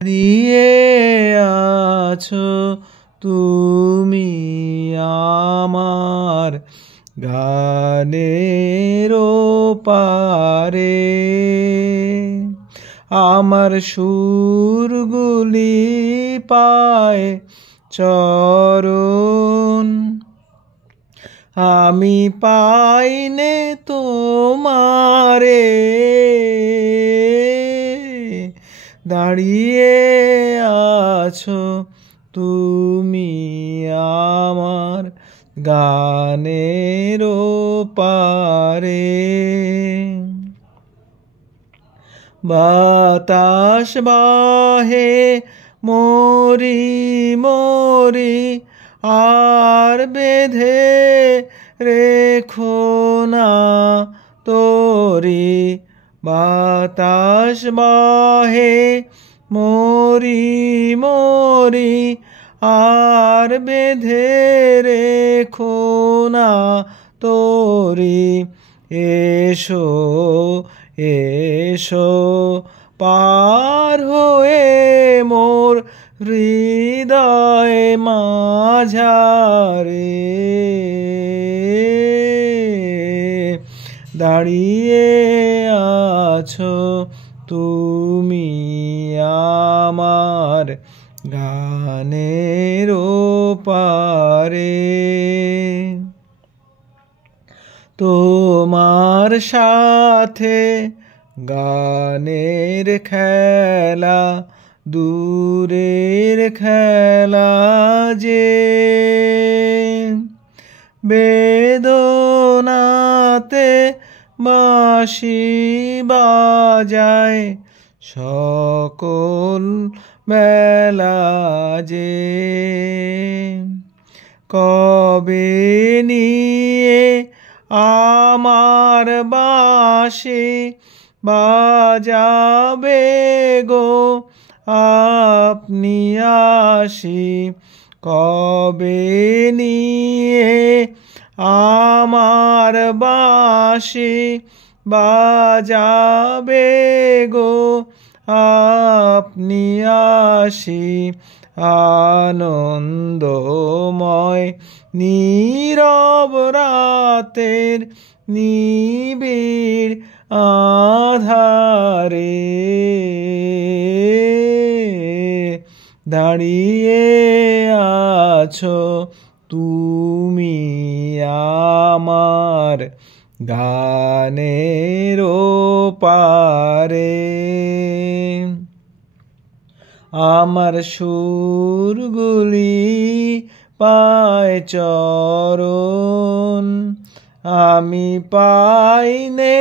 দাঁড়িয়ে আছো তুমি আমার গানের পারে, আমার সুরগুলি পায় চরণ, আমি পাইনে তোমারে। দাঁড়িয়ে আছো তুমি আমার গানের পারে, বাতাস বাহে মরি মরি আর বেঁধে রেখো না তোরি, বাতাস বাহে মরি মরি আর বেঁধে রেখো না তোরি। এসো এসো পার হয়ে মোর হৃদয় মাঝারে, দাঁড়িয়ে আছো তুমি আমার গানের পারে। তোমার সাথে গানের খেলা দূরের খেলা যে, বেদনাতে বাঁশি বাজায় সকল বেলা যে, কবে নিয়ে আমার বাঁশি বাজাবে গো আপনি আসি, কবে নিয়ে আমার বাঁশি বাজাবে গো আপনি আসি। আনন্দময় নীরব রাতের নিবিড় আধারে, দাঁড়িয়ে আছো তুমি আমার গানের পারে, আমার সুরগুলি পায় চরণ, আমি পাইনে